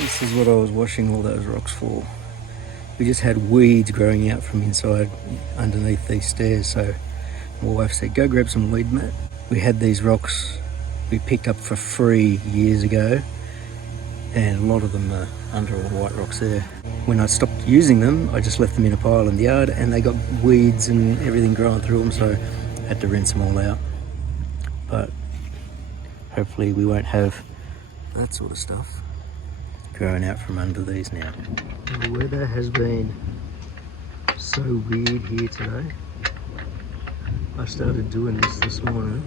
This is what I was washing all those rocks for. We just had weeds growing out from inside underneath these stairs, so my wife said go grab some weed mat. We had these rocks we picked up for free years ago, and a lot of them are under all the white rocks there. When I stopped using them, I just left them in a pile in the yard, and they got weeds and everything growing through them, so I had to rinse them all out. But hopefully we won't have that sort of stuff growing out from under these now. The weather has been so weird here today. I started doing this morning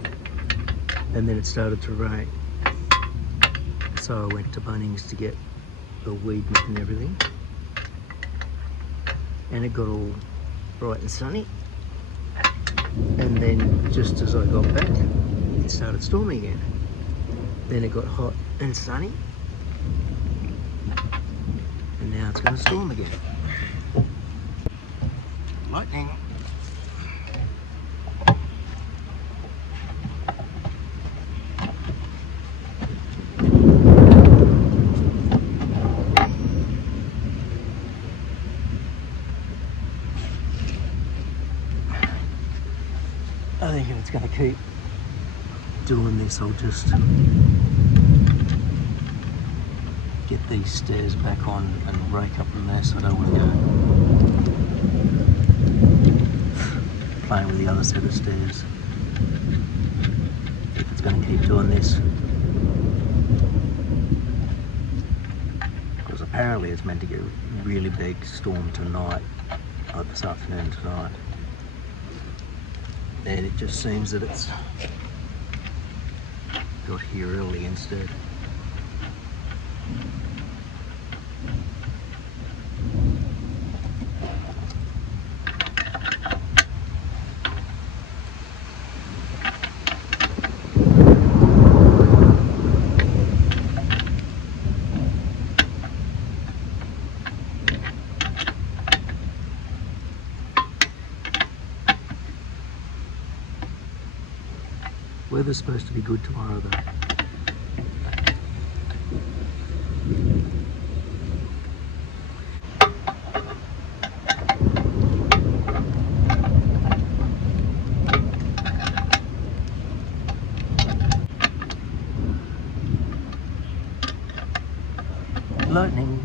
and then it started to rain. So I went to Bunnings to get the weed mat and everything. And it got all bright and sunny. And then just as I got back, it started storming again. Then it got hot and sunny. And now it's going to storm again. Lightning. I think if it's going to keep doing this, I'll just get these stairs back on and rake up the mess. I don't want to go playing with the other set of stairs if it's going to keep doing this, because apparently it's meant to get a really big storm tonight, like this afternoon tonight, and it just seems that it's got here early instead. Weather's supposed to be good tomorrow though. Lightning.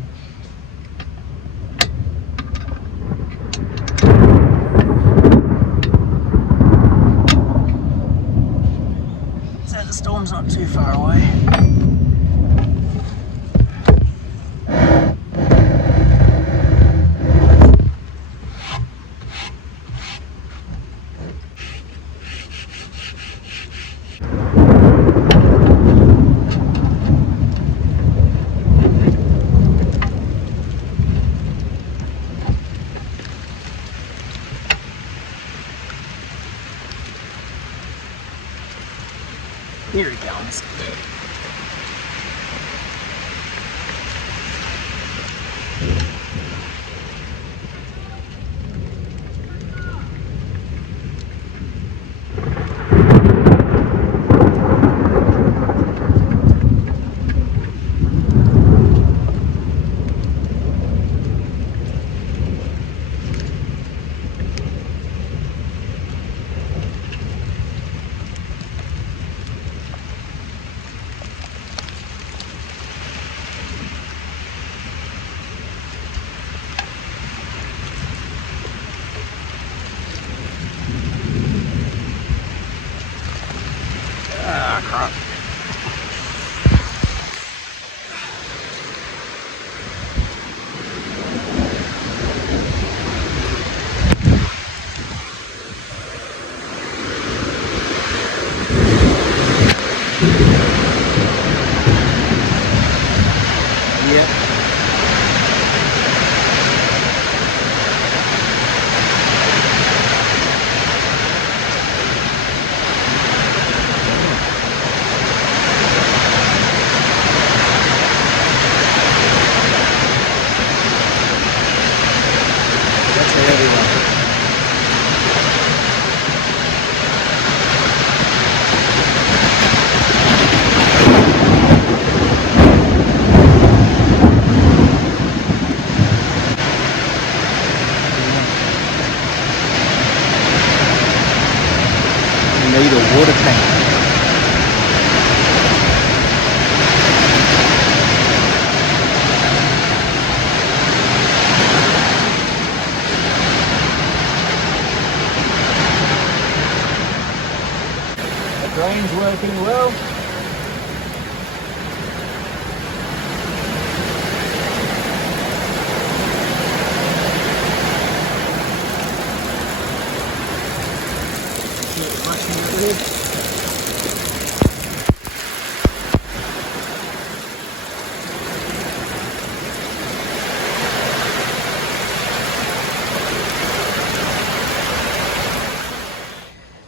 So the storm's not too far away. Here he comes. Spinning well. Rushing over there.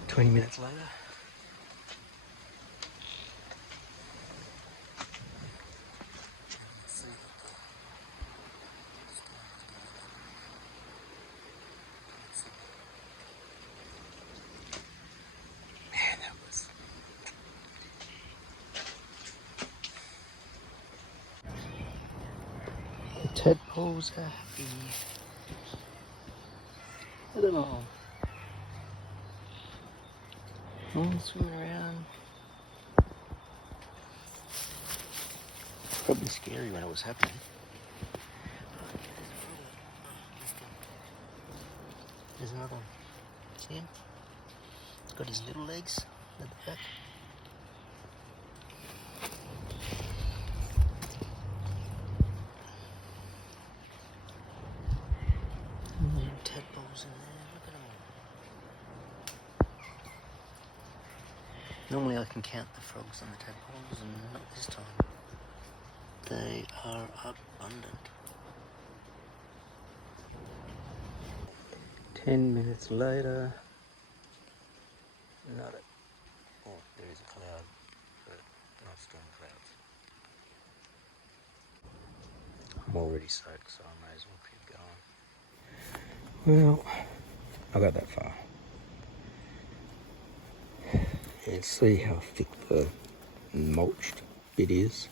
20 minutes later. Man, that was... The tadpoles are happy. Look at them all. All swimming around. Probably scary when it was happening. There's another one. See him? He's got his little legs at the back. Little tadpoles in there. Look at them all. Normally I can count the frogs and the tadpoles, and not this time. They are abundant. 10 minutes later. Not a... Oh, there is a cloud, but not storm clouds. I'm already soaked, so I may as well keep going. Well, I got that far. And see how thick the mulched bit is.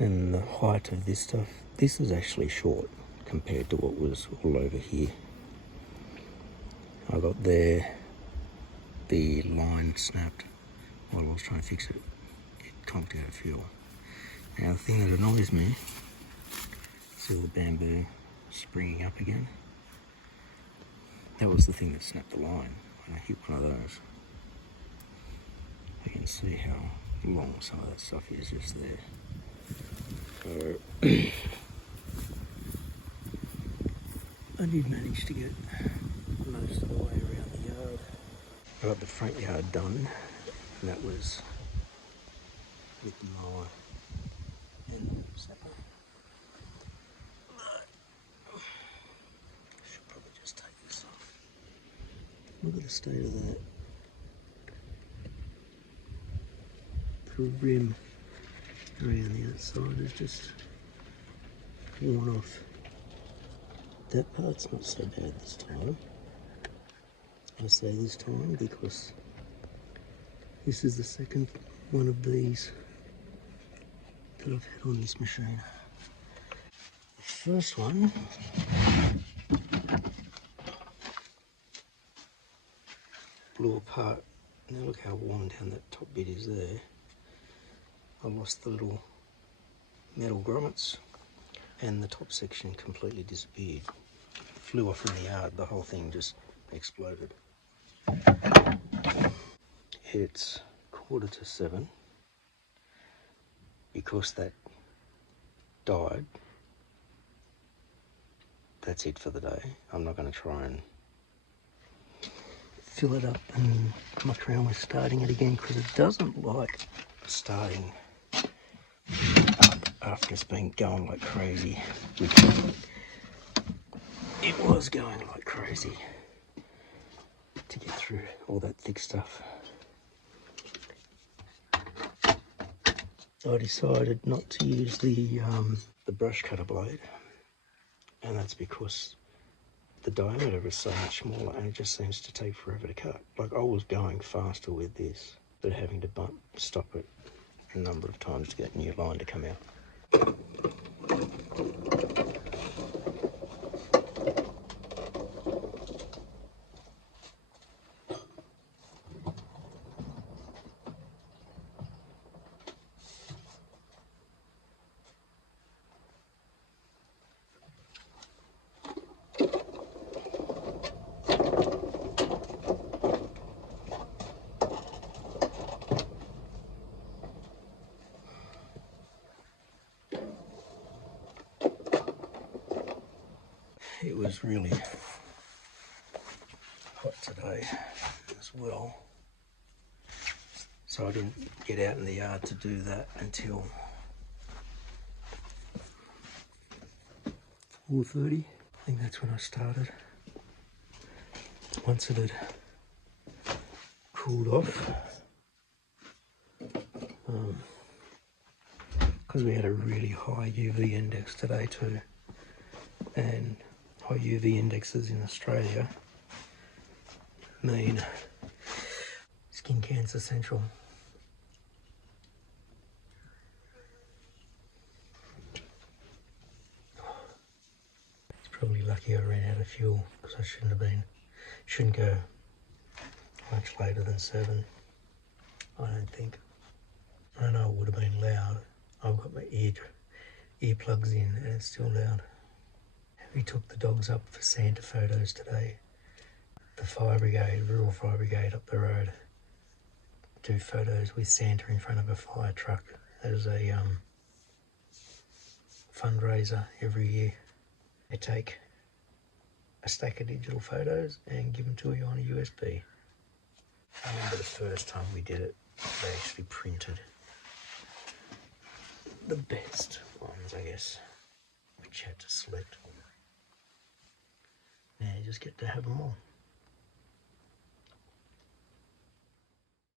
And the height of this stuff. This is actually short compared to what was all over here. I got there, the line snapped while I was trying to fix it. It conked out of fuel. Now the thing that annoys me, see all the bamboo springing up again? That was the thing that snapped the line when I hit one of those. You can see how long some of that stuff is just there. So I did manage to get most of the way around the yard. I got the front yard done, and that was with the mower and the sapper. I should probably just take this off. Look at the state of that. The rim around the outside is just worn off. That part's not so bad this time. I say this time because this is the second one of these that I've had on this machine. The first one blew apart. Now look how worn down that top bit is there. I lost the little metal grommets and the top section completely disappeared. Flew off in the yard, the whole thing just exploded. It's 7:15. Because that died, that's it for the day. I'm not going to try and fill it up and muck around with starting it again, because it doesn't like starting up after it's been going like crazy. It was going like crazy to get through all that thick stuff. I decided not to use the brush cutter blade, and that's because the diameter is so much smaller and it just seems to take forever to cut. Like, I was going faster with this, but having to stop it a number of times to get a new line to come out. it was really hot today as well. So I didn't get out in the yard to do that until 4:30. I think that's when I started. Once it had cooled off, because we had a really high UV index today too, and high UV indexes in Australia mean skin cancer central. It's probably lucky I ran out of fuel, because I shouldn't go much later than 7, I don't think. I know it would have been loud. I've got my earplugs in and it's still loud. We took the dogs up for Santa photos today. The fire brigade, rural fire brigade up the road, do photos with Santa in front of a fire truck. There's a fundraiser every year. They take a stack of digital photos and give them to you on a USB. I remember the first time we did it, they actually printed the best ones, I guess, which had to select. Now you just get to have them all.